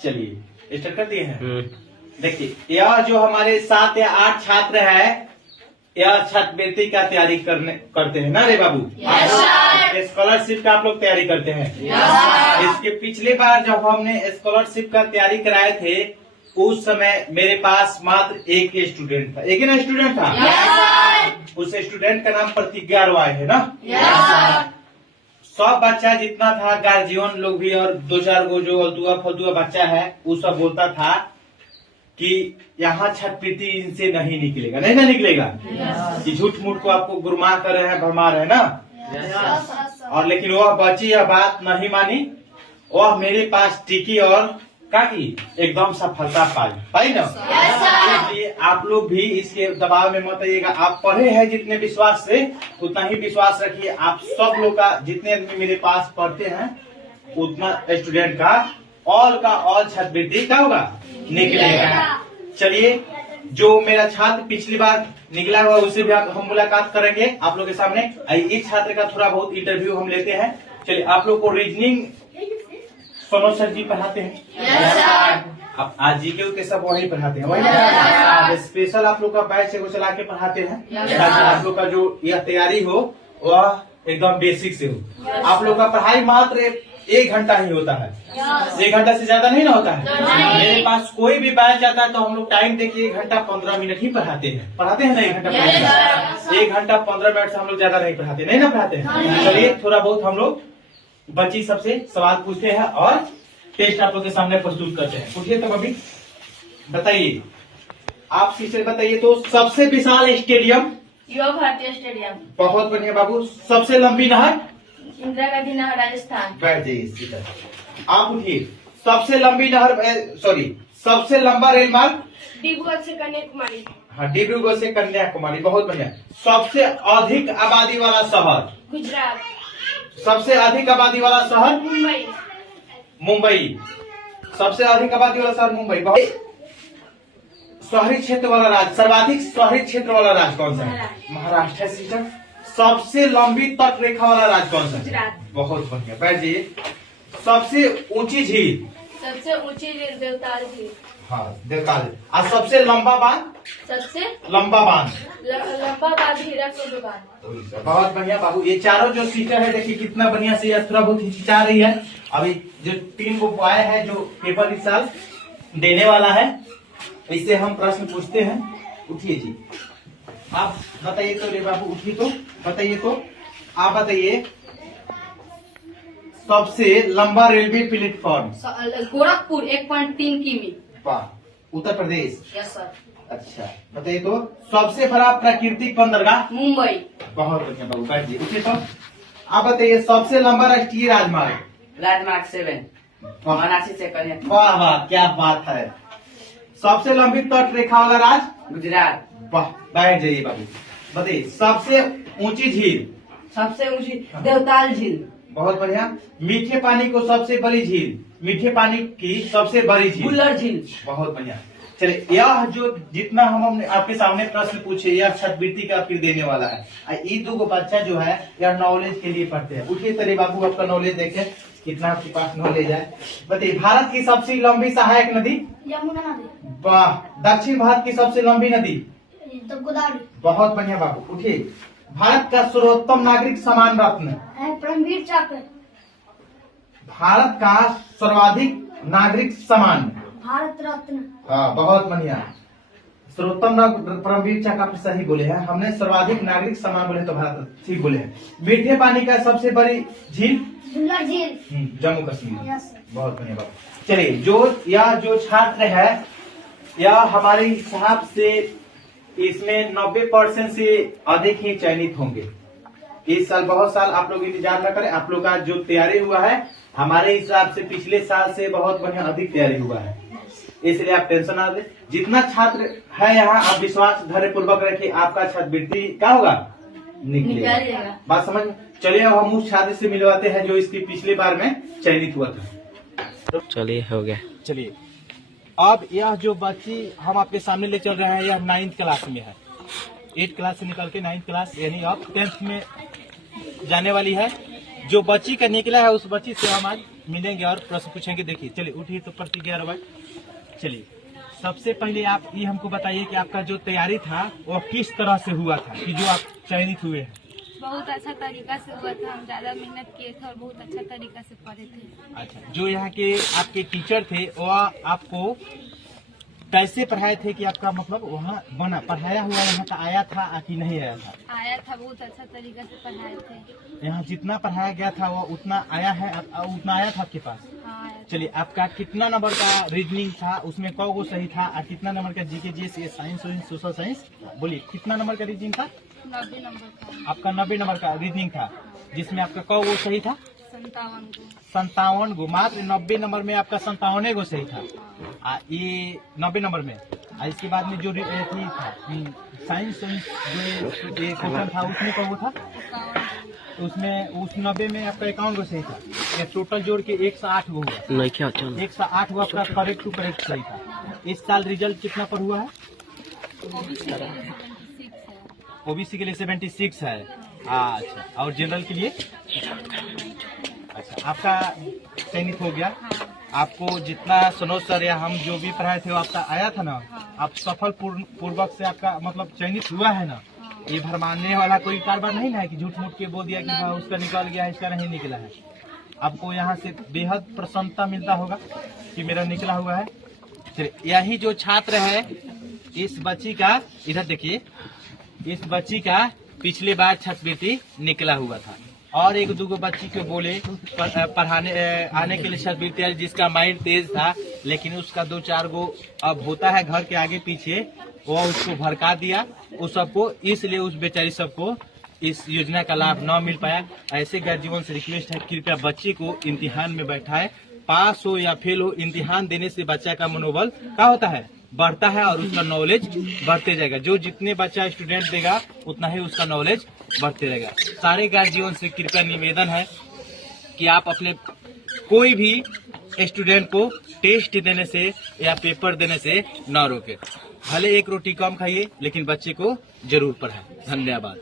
चलिए स्टार्ट कर दिए हैं। देखिए, यह जो हमारे 7 या 8 छात्र है, यह छात्रवृत्ति का तैयारी करते हैं ना रे बाबू? स्कॉलरशिप का आप लोग तैयारी करते हैं। इसके पिछले बार जब हमने स्कॉलरशिप का तैयारी कराए थे, उस समय मेरे पास मात्र एक ही स्टूडेंट था। एक ही ना स्टूडेंट था। उस स्टूडेंट का नाम प्रतिज्ञा रॉय है ना? सब बच्चा जितना था, गार्जियन लोग भी और 2-4 गो जो अल्तुआ फल्तुआ बच्चा है, वो सब बोलता था कि यहाँ छात्रवृत्ति इनसे नहीं निकलेगा, नहीं ना निकलेगा। कि झूठ मूठ को आपको गुरमा कर रहे हैं, भरमा रहे हैं ना। और लेकिन वह बच्ची यह बात नहीं मानी, वह मेरे पास टिकी और क्या की, एकदम सफलता पाई ना। इसलिए आप लोग भी इसके दबाव में मत आइएगा। आप पढ़े हैं जितने विश्वास से, उतना ही विश्वास रखिए। आप सब लोग का, जितने आदमी मेरे पास पढ़ते हैं, उतना स्टूडेंट का ऑल छात्रवृत्ति का होगा, निकलेगा। चलिए, जो मेरा छात्र पिछली बार निकला हुआ, उससे भी हम मुलाकात करेंगे आप लोग के सामने। इस छात्र का थोड़ा बहुत इंटरव्यू हम लेते हैं। चलिए, आप लोग को रीजनिंग सोनो सर जी पढ़ाते हैं। अब आज जीके के सब वही पढ़ाते हैं, वही स्पेशल आप लोग का बैच को चला के पढ़ाते हैं, ताकि आप लोग का जो यह तैयारी हो वह एकदम बेसिक से हो। आप लोग का पढ़ाई मात्र 1 घंटा ही होता है, 1 घंटा से ज्यादा नहीं ना होता है। मेरे पास कोई भी बैच आता है तो हम लोग टाइम देखिए 1 घंटा 15 मिनट ही पढ़ाते हैं ना। 1 घंटा 15 मिनट से हम लोग ज्यादा नहीं पढ़ाते, नहीं ना पढ़ाते हैं। चलिए, थोड़ा बहुत हम लोग बच्ची सबसे सवाल पूछते हैं और टेस्ट आप लोग के सामने प्रस्तुत करते हैं। पूछिए तो अभी बताइए, आप शीर्षक बताइए। तो सबसे विशाल स्टेडियम? युवा भारतीय स्टेडियम। बहुत बढ़िया बाबू। सबसे लंबी नहर? इंदिरा गांधी नहर, राजस्थान। बैठ जाइए। आप उठिए। सबसे लंबी नहर, सबसे लंबा रेल मार्ग? डिब्रूगढ़ से कन्याकुमारी। हाँ, डिब्रूगढ़ से कन्याकुमारी। बहुत बढ़िया। सबसे अधिक आबादी वाला शहर? गुजरात। सबसे अधिक आबादी वाला शहर? मुंबई। सबसे अधिक आबादी वाला शहर मुंबई। शहरी क्षेत्र वाला राज्य, सर्वाधिक शहरी क्षेत्र वाला राज्य कौन सा है? महाराष्ट्र है सिस्टर। सबसे लंबी तट रेखा वाला राज्य कौन सा है? गुजरात। बहुत बढ़िया, बैठ जाइए। सबसे ऊंची झील? सबसे ऊंची झील देवताल झील। हाँ, देवताल। और सबसे लंबा बांध? सबसे लंबा बांध? लंबा बांध हीराकुंड बांध। बहुत बढ़िया बाबू। ये चारों जो सीटर है, देखिए कितना बढ़िया से यह थोड़ा बहुत हिचकिचा रही है। अभी जो 3 गो बॉय है जो पेपर इस साल देने वाला है, इससे हम प्रश्न पूछते हैं। उठिए जी, आप बताइए तो रे बाबू, उठिए तो बताइए। तो आप बताइए, सबसे लंबा रेलवे प्लेटफॉर्म? गोरखपुर 1.3 किमी। वाह, उत्तर प्रदेश। Yes sir. अच्छा, बताइए तो सबसे बड़ा प्राकृतिक बंदरगाह? मुंबई। बहुत बढ़िया बाबू, बैठिए। उठिए तो आप बताइए, सबसे लंबा राष्ट्रीय राजमार्ग? राजमार्ग 7 वाराणसी से कन्याकुमारी। वाह वाह, क्या बात है। सबसे लंबी तट रेखा वाला राज्य? गुजरात। वाह, बैठ जाइए बाबू। बताइए, सबसे ऊंची झील? सबसे ऊंची देवताल झील। बहुत बढ़िया। मीठे पानी को सबसे बड़ी झील? मीठे पानी की सबसे बड़ी झील? बुल्लर झील। बहुत बढ़िया। चलिए, यह जो जितना हम आपके सामने प्रश्न पूछे, यह छात्रवृत्ति का फिर देने वाला है। ये 2 बच्चा जो है, यह नॉलेज के लिए पढ़ते हैं। उठिए तेरे बाबू, आपका नॉलेज देखे कितना आपके पास नॉलेज है। बताइए, भारत की सबसे लंबी सहायक नदी? यमुना नदी। वाह। दक्षिण भारत की सबसे लंबी नदी? गोदावरी। बहुत बढ़िया बाबू। उठिए। भारत का सर्वोत्तम नागरिक सम्मान रत्न? परमवीर चक्र। भारत का सर्वाधिक नागरिक सम्मान? भारत रत्न। हाँ, बहुत बढ़िया। सर्वोत्तम परमवीर चक्र आप सही बोले हैं। हमने सर्वाधिक नागरिक सम्मान बोले तो भारत ठीक बोले हैं। मीठे पानी का सबसे बड़ी झील? बुल्लर झील। जम्मू कश्मीर। यस। बहुत बढ़िया बात। चलिए, जो छात्र है, यह हमारे हिसाब से इसमें 90% से अधिक ही चयनित होंगे। इस साल बहुत साल आप लोग इंतजार न करें। आप लोग का जो तैयारी हुआ है, हमारे हिसाब से पिछले साल से बहुत बढ़िया अधिक तैयारी हुआ है, इसलिए आप टेंशन ना लें। जितना छात्र है यहाँ, आप विश्वास धैर्य पूर्वक रखिए, आपका छात्रवृत्ति क्या होगा? निकलेगा। बात समझ में? चलिए, अब हम उस छात्र से मिलवाते हैं जो इसकी पिछले बार में चयनित हुआ था। चलिए, हो गया। चलिए, अब यह जो बच्ची हम आपके सामने ले चल रहे हैं, यह 9th क्लास में है। 8th क्लास से निकल के 9th क्लास, यानी अब 10th में जाने वाली है। जो बच्ची का निकला है उस बच्ची से हम आज मिलेंगे और प्रश्न पूछेंगे। देखिए चलिए उठिए तो प्रतिज्ञा रवाई। चलिए सबसे पहले आप ये हमको बताइए कि आपका जो तैयारी था वो किस तरह से हुआ था कि जो आप चयनित हुए हैं। बहुत अच्छा तरीका से हुआ था, हम ज्यादा मेहनत किए थे और बहुत अच्छा तरीका से पढ़े थे। अच्छा, जो यहाँ के आपके टीचर थे वो आपको कैसे पढ़ाए थे कि आपका मतलब वहाँ बना पढ़ाया हुआ यहाँ का आया था कि नहीं आया था? आया था, बहुत अच्छा तरीका से पढ़ाए थे। यहाँ जितना पढ़ाया गया था वो उतना आया है, उतना आया था आपके पास? हाँ आया था। चलिए आपका कितना नंबर का रीजनिंग था, उसमें कौ गो सही था और कितना नंबर का GK GS science social science, बोलिए कितना नंबर का रीजनिंग था? 90 नंबर था। आपका 90 नंबर का रीजनिंग था, जिसमें आपका कौ गो सही था? 57 को। 57 गो, मात्र 90 नंबर में आपका 57 गो सही था। ये 90 नंबर में इसके बाद में जो था साइंस जो क्वेश्चन था उसमें कौ गो था? 51 उसमें उस 90 में आपका 51 गो सही था। ये टोटल जोड़ के 108 गो हुआ। 108 गो आपका करेक्ट टू करेक्ट सही था। इस साल रिजल्ट कितना पर हुआ है? ओबीसी के लिए 76 है। अच्छा, और जनरल के लिए? अच्छा, आपका चयनित हो गया। आपको जितना सनोज सर या हम जो भी पढ़ाए थे वो आपका आया था ना? आप सफल पूर्वक से आपका मतलब चयनित हुआ है ना? ये भरमाने वाला कोई कारोबार नहीं ना है कि झूठ मूठ के बोल दिया कि हाँ उसका निकल गया इसका नहीं निकला है। आपको यहाँ से बेहद प्रसन्नता मिलता होगा कि मेरा निकला हुआ है। चलिए, यही जो छात्र है इस बच्ची का, इधर देखिए, इस बच्ची का पिछले बार छात्रवृत्ति निकला हुआ था और एक दो बच्ची को बोले पढ़ाने आने के लिए छात्रवृत्ति आई, जिसका माइंड तेज था, लेकिन उसका 2-4 गो अब होता है घर के आगे पीछे, वो उसको भड़का दिया उस सबको, इसलिए उस बेचारी सबको इस योजना का लाभ न मिल पाया। ऐसे गर्जीवन से रिक्वेस्ट है कृपया बच्चे को इम्तिहान में बैठाए, पास हो या फेल हो, इम्तिहान देने से बच्चा का मनोबल क्या होता है, बढ़ता है और उसका नॉलेज बढ़ते जाएगा। जो जितने बच्चा स्टूडेंट देगा उतना ही उसका नॉलेज बढ़ते रहेगा। सारे गार्जियन से कृपया निवेदन है कि आप अपने कोई भी स्टूडेंट को टेस्ट देने से या पेपर देने से न रोके। भले एक रोटी कम खाइए लेकिन बच्चे को जरूर पढ़ाएं। धन्यवाद।